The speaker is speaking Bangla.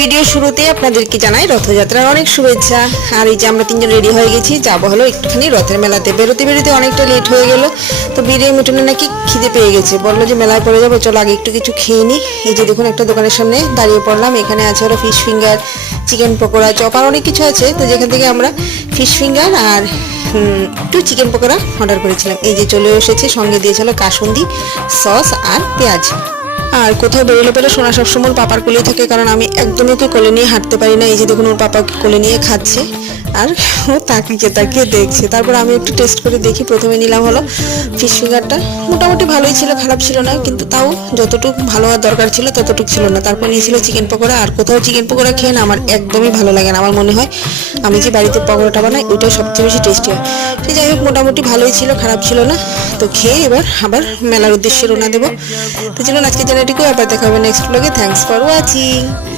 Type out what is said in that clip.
ভিডিও শুরুতেই আপনাদেরকে জানাই রথযাত্রার অনেক শুভেচ্ছা। আর এই যে আমরা তিনজন রেডি হয়ে গেছি, যাবো হলো একটুখানি রথের মেলাতে। বেরোতে বেরোতে অনেকটা লেট হয়ে গেল, তো বিরিয়ে মিটনে নাকি খিদে পেয়ে গেছে, বললো যে মেলায় পরে যাবো, চলো আগে একটু কিছু খেয়ে নিই। এই যে দেখুন একটা দোকানের সামনে দাঁড়িয়ে পড়লাম, এখানে আছে হলো fish finger, chicken pakora, chop আর অনেক কিছু আছে। তো যেখান থেকে আমরা ফিশ ফিঙ্গার আর একটু চিকেন পকোড়া অর্ডার করেছিলাম। এই যে চলে এসেছে, সঙ্গে দিয়েছিল কাসুন্দি, সস আর পেঁয়াজ। আর কোথাও বেরোলে পেলে সোনা সবসময় ওর পাপার কোলেই থাকে, কারণ আমি একদমই ওকে কোলে নিয়ে হাঁটতে পারি না। এই যে দেখুন ওর পাপাকে কোলে নিয়ে খাচ্ছে আর ও তাকিয়ে তাকিয়ে দেখছে। তারপর আমি একটু টেস্ট করে দেখি, প্রথমে নিলাম হলো ফিশ ফিঙ্গারটা, মোটামুটি ভালোই ছিল, খারাপ ছিল না, কিন্তু তাও যতটুকু ভালো হওয়ার দরকার ছিল ততটুকু ছিল না। তারপর নিয়েছিল চিকেন পকোড়া। আর কোথাও চিকেন পকোড়া খেয়ে না আমার একদমই ভালো লাগে না, আমার মনে হয় আমি যে বাড়িতে পকোড়াটা বানাই ওইটাই সবচেয়ে বেশি টেস্টি হয়। সে যাই হোক, মোটামুটি ভালোই ছিল, খারাপ ছিল না। তো খেয়ে এবার আবার মেলার উদ্দেশ্যে রওনা দেবো। তো চলুন আজকে জন্য এটুকু, আবার দেখা হবে নেক্সট ব্লগে। Thanks for watching.